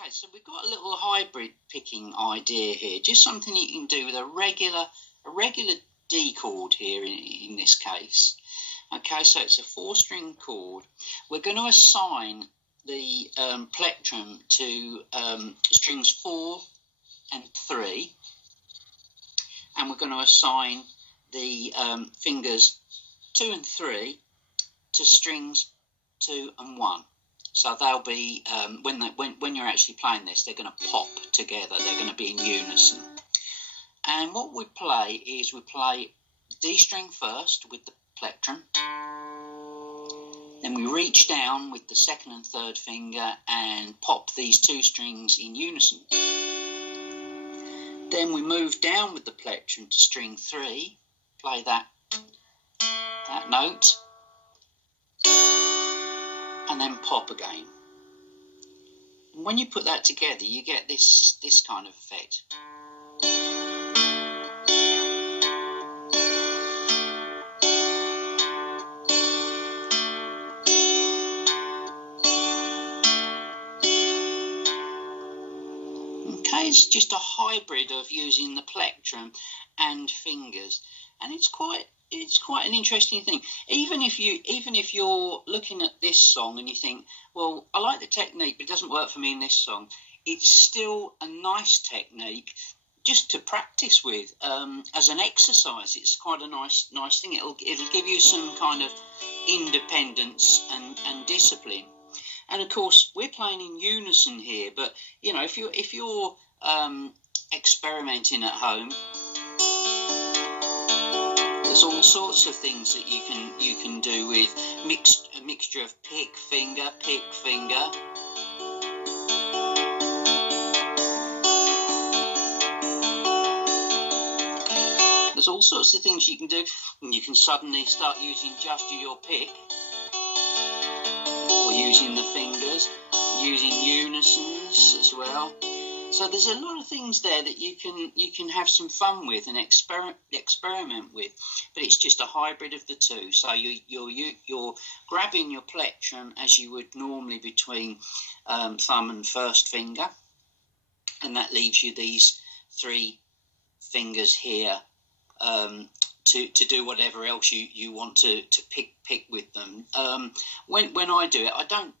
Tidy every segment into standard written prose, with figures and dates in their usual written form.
Okay, so we've got a little hybrid picking idea here, just something you can do with a regular D chord here in this case. Okay, so it's a 4-string chord. We're going to assign the plectrum to strings 4 and 3, and we're going to assign the fingers 2 and 3 to strings 2 and 1. So they'll be, when you're actually playing this, they're going to pop together. They're going to be in unison. And what we play is we play D string first with the plectrum. Then we reach down with the 2nd and 3rd finger and pop these 2 strings in unison. Then we move down with the plectrum to string 3, play that note, and then pop again. And when you put that together, you get this kind of effect. Okay, it's just a hybrid of using the plectrum and fingers, and it's quite an interesting thing. Even if you're looking at this song and you think, well, I like the technique, but it doesn't work for me in this song, it's still a nice technique just to practice with as an exercise. It's quite a nice thing. It'll give you some kind of independence and discipline. And of course, we're playing in unison here. But you know, if you're experimenting at home, there's all sorts of things that you can do with a mixture of pick finger. There's all sorts of things you can do, and you can suddenly start using just your pick, or using the fingers, using unisons as well. So there's a lot of things there that you can have some fun with and experiment with, but it's just a hybrid of the two. So you're grabbing your plectrum as you would normally between thumb and 1st finger, and that leaves you these 3 fingers here to do whatever else you want to pick with them. When I do it, I don't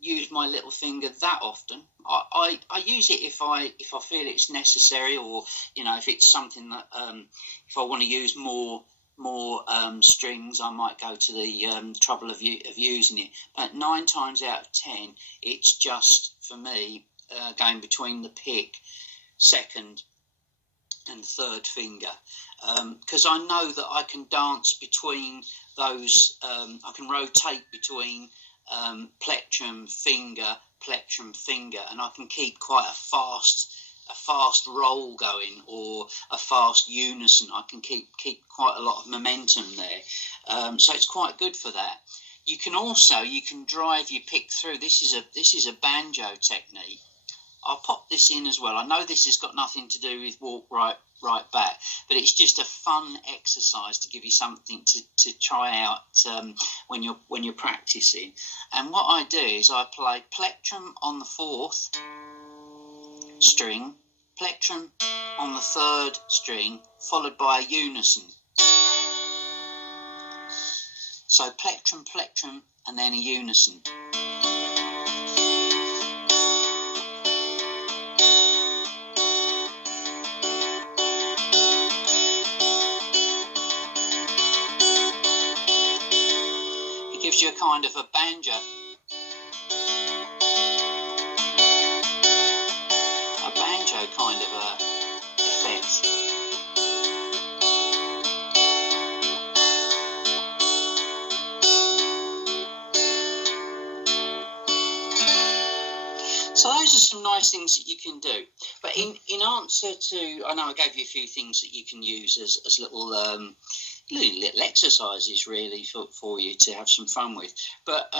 use my little finger that often. I use it if I feel it's necessary, or if it's something that if I want to use more strings, I might go to the trouble of using it. But 9 times out of 10, it's just for me going between the pick, 2nd and 3rd finger, because I know that I can dance between those. I can rotate between plectrum finger, and I can keep quite a fast roll going, or a fast unison. I can keep quite a lot of momentum there, so it's quite good for that. You can drive your pick through. This is a banjo technique. I'll pop this in as well. I know this has got nothing to do with walk right back, but it's just a fun exercise to give you something to try out when you're practicing. And what I do is I play plectrum on the 4th string, plectrum on the 3rd string, followed by a unison. So plectrum, and then a unison. Gives you a kind of a banjo kind of a effect. So those are some nice things that you can do. But in answer to, I know I gave you a few things that you can use as little exercises really for you to have some fun with. But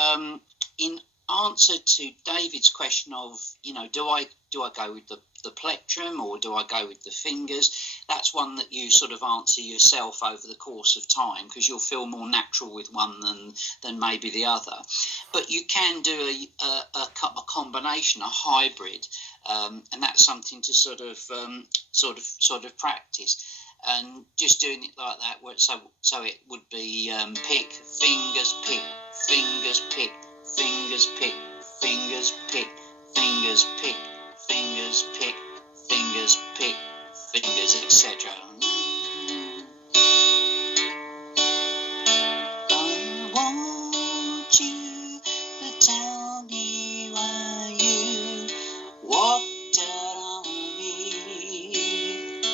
in answer to David's question of, do I go with the plectrum or do I go with the fingers? That's one that you sort of answer yourself over the course of time, because you'll feel more natural with one than maybe the other. But you can do a combination, a hybrid, and that's something to sort of practice. And just doing it like that, so it would be pick, fingers, pick, fingers, pick, fingers, pick, fingers, pick, fingers, pick, fingers, pick, fingers, pick, fingers, etc.